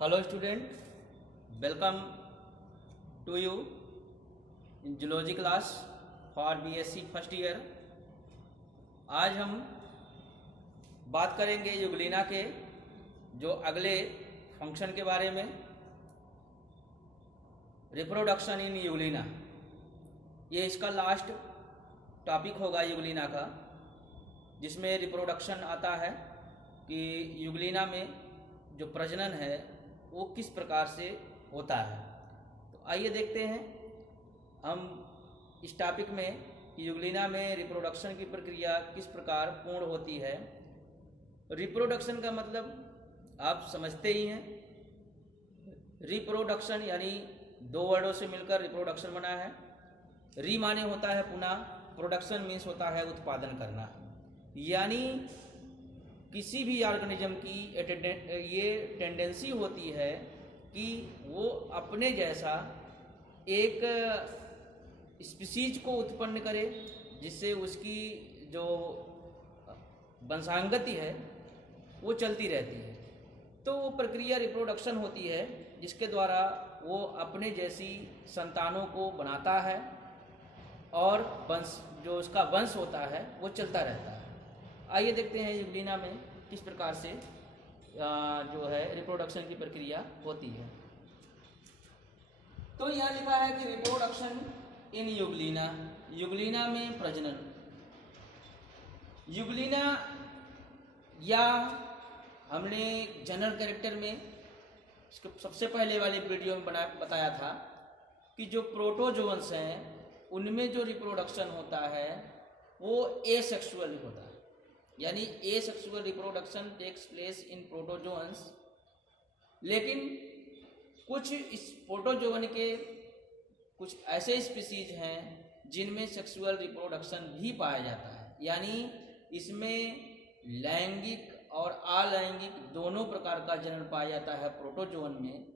Hello student, welcome to you in zoology class for BSc first year. आज हम बात करेंगे युगलिना के जो अगले फंक्शन के बारे में, रिप्रोडक्शन इन युगलिना। ये इसका लास्ट टॉपिक होगा युगलिना का, जिसमें रिप्रोडक्शन आता है कि युगलिना में जो प्रजनन है वो किस प्रकार से होता है। तो आइए देखते हैं हम इस टॉपिक में कि युगलिना में रिप्रोडक्शन की प्रक्रिया किस प्रकार पूर्ण होती है। रिप्रोडक्शन का मतलब आप समझते ही हैं, रिप्रोडक्शन यानी दो वर्डों से मिलकर रिप्रोडक्शन बना है। री माने होता है पुनः, प्रोडक्शन मीन्स होता है उत्पादन करना। यानी किसी भी ऑर्गेनिज्म की ये टेंडेंसी होती है कि वो अपने जैसा एक स्पीसीज को उत्पन्न करे, जिससे उसकी जो वंशांगति है वो चलती रहती है। तो वो प्रक्रिया रिप्रोडक्शन होती है, जिसके द्वारा वो अपने जैसी संतानों को बनाता है और वंश जो उसका वंश होता है वो चलता रहता है। आइए देखते हैं युगलिना में किस प्रकार से जो है रिप्रोडक्शन की प्रक्रिया होती है। तो यहाँ लिखा है कि रिप्रोडक्शन इन युगलिना, युगलिना में प्रजनन। युगलिना या हमने जनरल कैरेक्टर में इसके सबसे पहले वाले वीडियो में बताया था कि जो प्रोटोजोअन्स हैं उनमें जो रिप्रोडक्शन होता है वो एसेक्सुअल होता है। यानी asexual reproduction takes place in protozoans. लेकिन कुछ इस प्रोटोजोअन के कुछ ऐसे स्पीसीज हैं जिनमें सेक्सुअल रिप्रोडक्शन भी पाया जाता है। यानी इसमें लैंगिक और अलैंगिक दोनों प्रकार का जनन पाया जाता है प्रोटोजोअन में।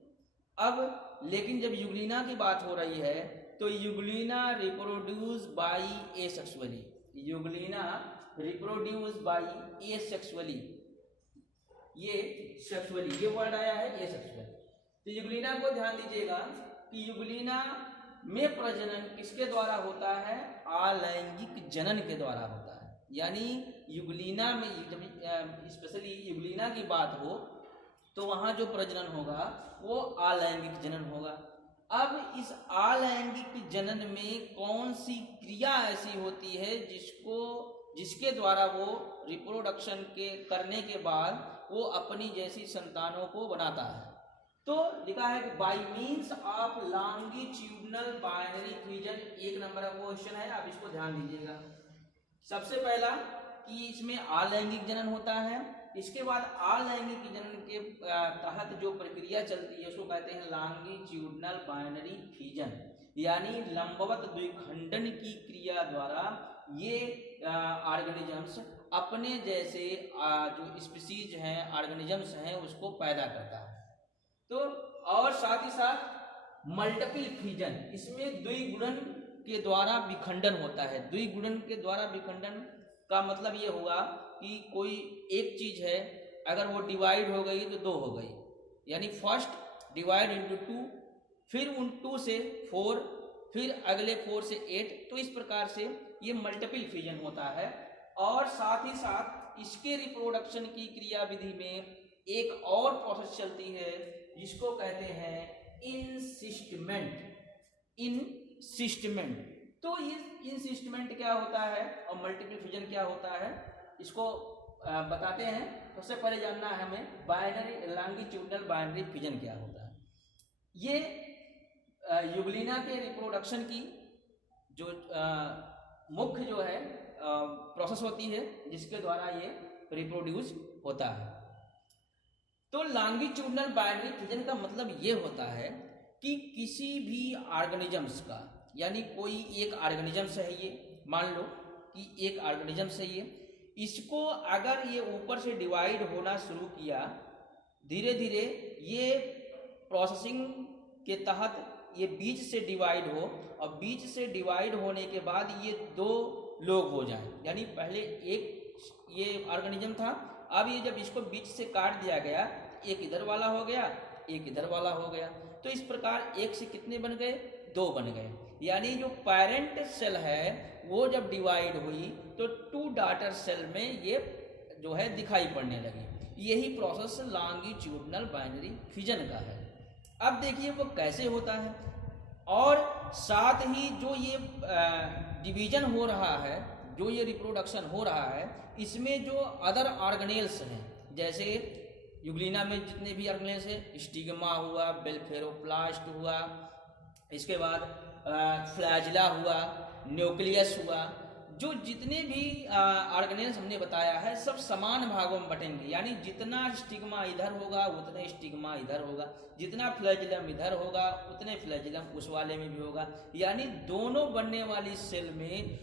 अब लेकिन जब युगलिना की बात हो रही है तो Euglena reproduce by asexually, Euglena reproduce by asexually, ये सेक्सुअली ये वर्ड आया है एसेक्सुअल। तो युगलिना को ध्यान दीजिएगा कि युगलिना में प्रजनन किसके द्वारा होता है? अलैंगिक जनन के द्वारा होता है। यानी युगलिना में जब स्पेशली युगलिना की बात हो तो वहां जो प्रजनन होगा वो अलैंगिक जनन होगा। अब इस अलैंगिक जनन में कौन सी क्रिया ऐसी होती है जिसके द्वारा वो रिप्रोडक्शन के करने के बाद वो अपनी जैसी संतानों को बनाता है? तो लिखा है कि by means of longitudinal binary fusion. एक नंबर का क्वेश्चन है, आप इसको ध्यान दीजिएगा। सबसे पहला कि इसमें अलैंगिक जनन होता है, इसके बाद अलैंगिक जनन के तहत जो प्रक्रिया चलती है उसको कहते हैं लॉन्गिट्यूडनल बाइनरी फ्यूजन। यानी लंबवत द्विखंडन की क्रिया द्वारा ये ऑर्गेनिजम्स अपने जैसे जो स्पीसीज हैं ऑर्गेनिजम्स हैं उसको पैदा करता है। तो और साथ ही साथ मल्टीपल फ्यूजन, इसमें द्विगुणन के द्वारा विखंडन होता है। द्विगुणन के द्वारा विखंडन का मतलब ये होगा कि कोई एक चीज है, अगर वो डिवाइड हो गई तो दो हो गई। यानी फर्स्ट डिवाइड इंटू 2, फिर उन 2 से 4, फिर अगले 4 से 8। तो इस प्रकार से ये मल्टीपल फ्यूजन होता है। और साथ ही साथ इसके रिप्रोडक्शन की क्रिया विधि में एक और प्रोसेस चलती है जिसको कहते हैं इनसिस्टमेंट। इनसिस्टमेंट, तो ये इनसिस्टमेंट क्या होता है और मल्टीपल फ्यूजन क्या होता है इसको बताते हैं। सबसे पहले जानना है हमें बाइनरी लॉन्गिट्यूडनल बाइनरी फ्यूजन क्या होता है। ये युगलिना के रिप्रोडक्शन की जो मुख्य जो है प्रोसेस होती है जिसके द्वारा ये रिप्रोड्यूस होता है। तो लॉन्गिट्यूडनल बाइनरी फ्यूजन का मतलब ये होता है कि किसी भी ऑर्गेनिजम्स का, यानी कोई एक ऑर्गेनिजम्स है, ये मान लो कि एक ऑर्गेनिजम्स है इसको अगर ये ऊपर से डिवाइड होना शुरू किया, धीरे धीरे ये प्रोसेसिंग के तहत ये बीच से डिवाइड हो, और बीच से डिवाइड होने के बाद ये 2 लोग हो जाएं। यानी पहले एक ये ऑर्गेनिज्म था, अब ये जब इसको बीच से काट दिया गया, एक इधर वाला हो गया एक इधर वाला हो गया। तो इस प्रकार एक से कितने बन गए, 2 बन गए। यानी जो पेरेंट सेल है वो जब डिवाइड हुई तो 2 डॉटर सेल में ये जो है दिखाई पड़ने लगी। यही प्रोसेस लॉन्गिट्यूडिनल बाइनरी फिजन का है। अब देखिए वो कैसे होता है, और साथ ही जो ये डिवीजन हो रहा है, जो ये रिप्रोडक्शन हो रहा है, इसमें जो अदर ऑर्गेनेल्स हैं, जैसे यूग्लिना में जितने भी ऑर्गेनेल्स हैं, स्टिग्मा हुआ, ब्लेफेरोप्लास्ट हुआ, इसके बाद फ्लैजिला हुआ, न्यूक्लियस हुआ, जो जितने भी ऑर्गेनेल्स हमने बताया है सब समान भागों में बटेंगे। यानी जितना स्टिग्मा इधर होगा उतने स्टिग्मा इधर होगा, जितना फ्लैजिलम इधर होगा उतने फ्लैजिलम उस वाले में भी होगा। यानी दोनों बनने वाली सेल में,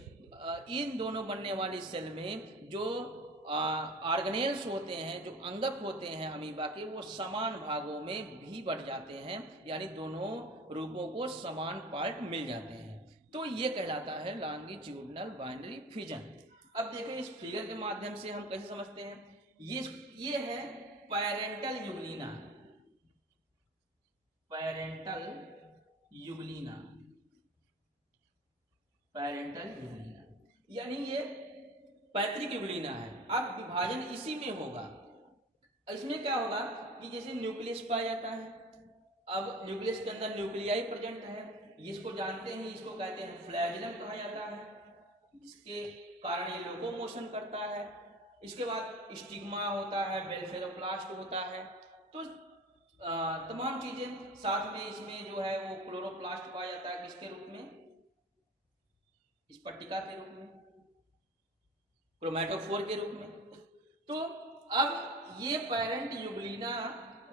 इन दोनों बनने वाली सेल में जो ऑर्गेनेल्स होते हैं, जो अंगक होते हैं अमीबा के, वो समान भागों में भी बट जाते हैं। यानी दोनों रूपों को समान पार्ट मिल जाते हैं। तो ये कहलाता है लॉन्गिट्यूडिनल बाइनरी फिजन। अब देखें इस फिगर के माध्यम से हम कैसे समझते हैं। ये है parental Euglena, parental Euglena, parental Euglena, यानी ये पैतृक यूग्लिना है। अब विभाजन इसी में होगा। इसमें क्या होगा कि जैसे न्यूक्लियस पाया जाता है, अब न्यूक्लियस के अंदर न्यूक्लियाई प्रेजेंट है, इसको जानते हैं, इसको कहते हैं फ्लैजिलम कहा जाता है, इसके कारण ये लोकोमोशन करता है। इसके बाद स्टिग्मा होता है, ब्लेफेरोप्लास्ट होता है। तो तमाम चीजें साथ में इसमें जो है वो क्लोरोप्लास्ट पाया जाता है, किसके रूप में, इस पट्टिका के रूप में, क्रोमेटोफोर के रूप में। तो अब ये पेरेंट यूग्लिना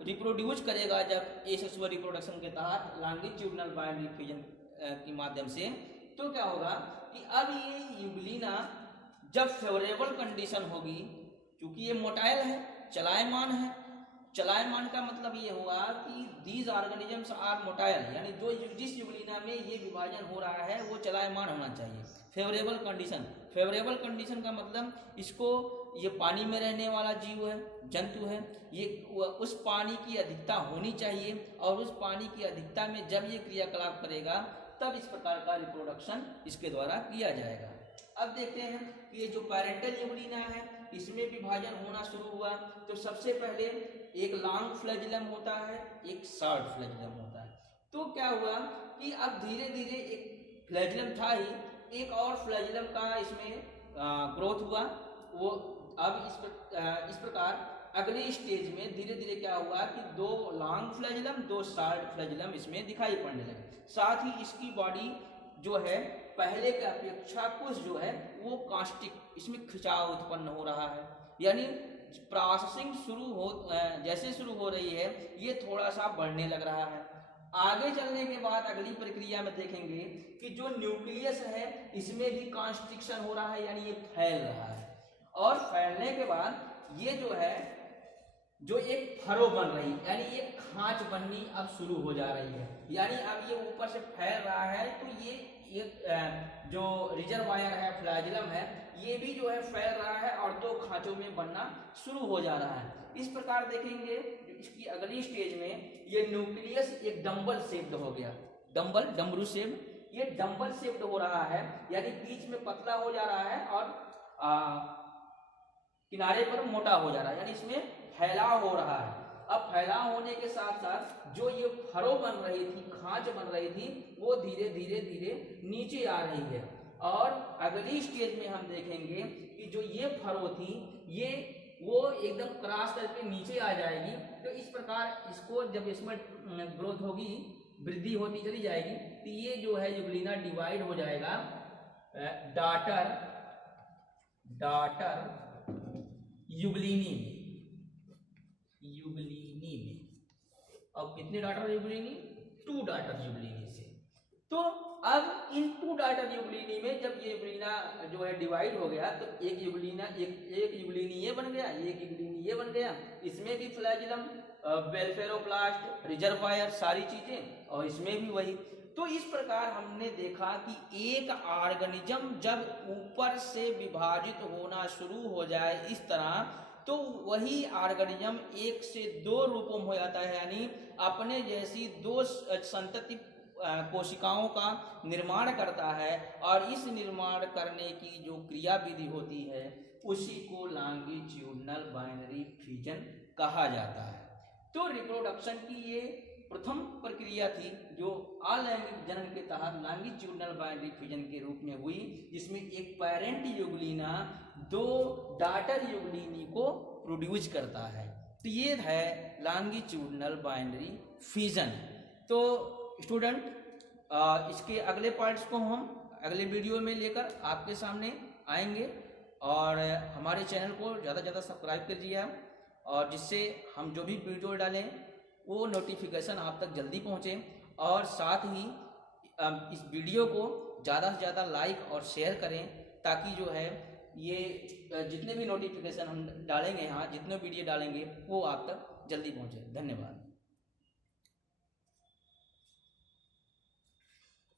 रिप्रोड्यूस करेगा जब एसेक्सुअल रिप्रोडक्शन के तहत लॉन्गिट्यूडिनल बाइनरी फिजन के माध्यम से। तो क्या होगा कि अब ये यूग्लिना जब फेवरेबल कंडीशन होगी, क्योंकि ये मोटाइल है, चलायमान है, चलायमान का मतलब ये हुआ कि दीज ऑर्गेनिजम्स आर मोटाइल, यानी जो जिस यूग्लिना में ये विभाजन हो रहा है वो चलायमान होना चाहिए। फेवरेबल कंडीशन, फेवरेबल कंडीशन का मतलब इसको, ये पानी में रहने वाला जीव है, जंतु है, ये उस पानी की अधिकता होनी चाहिए, और उस पानी की अधिकता में जब ये क्रियाकलाप करेगा तब इस प्रकार का रिप्रोडक्शन इसके द्वारा किया जाएगा। अब देखते हैं कि ये जो पैरेंटल यूग्लिना है इसमें विभाजन होना शुरू हुआ। तो सबसे पहले एक लॉन्ग फ्लैजिलम होता है, एक शॉर्ट फ्लैजिलम होता है। तो क्या हुआ कि अब धीरे धीरे एक फ्लैजिलम था ही, एक और फ्लैजिलम का इसमें ग्रोथ हुआ। वो अब इस प्रकार अगले स्टेज में धीरे धीरे क्या हुआ कि 2 लॉन्ग फ्लैजिलम, 2 शॉर्ट फ्लैजिलम इसमें दिखाई पड़ने लगे। साथ ही इसकी बॉडी जो है पहले के अपेक्षा कुछ जो है वो कास्टिक, इसमें खिंचाव उत्पन्न हो रहा है। यानी प्रोसेसिंग जैसे शुरू हो रही है ये थोड़ा सा बढ़ने लग रहा है। आगे चलने के बाद अगली प्रक्रिया में देखेंगे कि जो न्यूक्लियस है इसमें भी कॉन्स्ट्रिक्शन हो रहा है, यानी ये फैल रहा है। और फैलने के बाद ये जो है जो एक फरो बन रही, यानी एक खांच बननी अब शुरू हो जा रही है। यानी अब ये ऊपर से फैल रहा है, तो ये एक जो रिजर्वायर है, फ्लैजिलम है, ये भी जो है फैल रहा है और 2 खांचों में बनना शुरू हो जा रहा है। इस प्रकार देखेंगे इसकी अगली स्टेज में ये न्यूक्लियस एक डंबल शेप्ड हो गया, डंबल, डमरू शेप, ये डंबल शेप्ड हो रहा है, यानी बीच में पतला हो जा रहा है और किनारे पर मोटा हो जा रहा है, यानी इसमें फैलाव हो रहा है। अब फैलाव होने के साथ साथ जो ये फरो बन रही थी, खांच बन रही थी, वो धीरे धीरे धीरे नीचे आ रही है। और अगली स्टेज में हम देखेंगे कि जो ये फरो थी ये वो एकदम क्रॉस करके नीचे आ जाएगी। तो इस प्रकार इसको जब इसमें ग्रोथ होगी, वृद्धि होती चली जाएगी, तो ये जो है यूग्लिना डिवाइड हो जाएगा डॉटर यूग्लिनी में। अब कितने डॉटर यूग्लिनी, 2 डॉटर यूग्लिनी से। तो अब इन 2 डॉटर यूग्लिनी में जब ये यूग्लिना जो है डिवाइड हो गया, तो एक यूग्लिनी ये बन गया, एक यूग्लिनी ये बन गया। इसमें भी फ्लैजिलम, ब्लेफेरोप्लास्ट, रिजर्वायर, सारी चीजें, और इसमें भी वही। तो इस प्रकार हमने देखा कि एक ऑर्गेनिज्म जब ऊपर से विभाजित होना शुरू हो जाए इस तरह, तो वही ऑर्गेनिज्म एक से दो रूपों में हो जाता है, यानी अपने जैसी दो संतति कोशिकाओं का निर्माण करता है, और इस निर्माण करने की जो क्रिया विधि होती है उसी को लॉन्गिट्यूडिनल बाइनरी फ्यूजन कहा जाता है। तो रिप्रोडक्शन की ये प्रथम प्रक्रिया थी जो अलैंगिक जनन के तहत लॉन्गिट्यूडिनल बाइनरी फ्यूजन के रूप में हुई, जिसमें एक पेरेंट युगलिना दो डॉटर युगलिनी को प्रोड्यूस करता है। तो ये है लॉन्गिट्यूडिनल बाइनरी फ्यूजन। तो स्टूडेंट, इसके अगले पार्ट्स को हम अगले वीडियो में लेकर आपके सामने आएंगे, और हमारे चैनल को ज़्यादा से ज़्यादा सब्सक्राइब कर दीजिए आप, और जिससे हम जो भी वीडियो डालें वो नोटिफिकेशन आप तक जल्दी पहुँचे, और साथ ही इस वीडियो को ज़्यादा से ज़्यादा लाइक और शेयर करें, ताकि जो है ये जितने भी नोटिफिकेशन हम डालेंगे, यहाँ जितने वीडियो डालेंगे वो आप तक जल्दी पहुँचे। धन्यवाद।